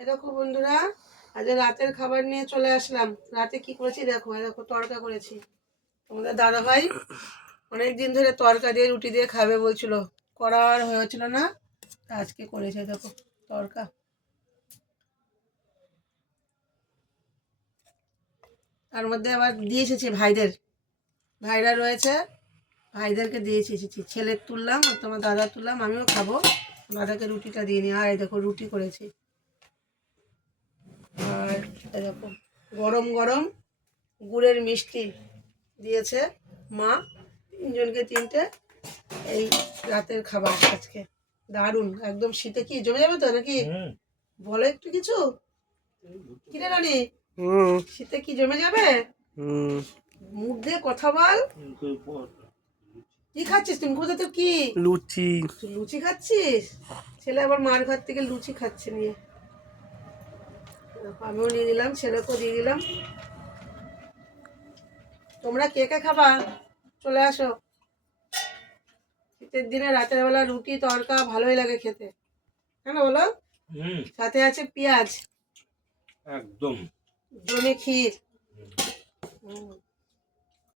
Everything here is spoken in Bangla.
এ দেখো বন্ধুরা, আজ রাতের খাবার নিয়ে চলে আসলাম। রাতে কি করেছি দেখো, দেখো তড়কা করেছি। তোমাদের দাদা ভাই অনেকদিন ধরে তড়কা দিয়ে রুটি দিয়ে খাবে বলছিল, করার হয়েছিল না, আজকে করেছে। দেখো তড়কা, তার মধ্যে আবার দিয়ে এসেছি ভাইরা রয়েছে, ভাইদেরকে দিয়ে এসেছি। ছেলের তুললাম আর তোমার দাদা তুললাম, আমিও খাবো, দাদাকে রুটিটা দিয়ে নি। আর এই দেখো রুটি করেছি, আর এই দেখো গরম গরম গুড়ের মিষ্টি দিয়েছে মা, তিনজনকে তিনটে। এই রাতের খাবার আজকে দারুণ, একদম শীতে কি জমে যাবে তো নাকি? বলো একটু কিছু, কিরে রানি, শীতে কি জমে যাবে? মুখ দিয়ে কথা বল। কি খাচ্ছিস তুমি? কোথাতে কি লুচি? লুচি খাচ্ছিস? ছেলে আবার মার ঘর থেকে লুচি খাচ্ছে নিয়ে, আমিও নিয়ে নিলাম, ছেলেকেও দিয়ে দিলাম। তোমরা কে কে খাবা চলে আসো। শীতের দিনে রাতের বেলা রুটি তড়কা ভালোই লাগে খেতে, কেন বলো? সাথে আছে পেঁয়াজ, একদম জমে ক্ষীর।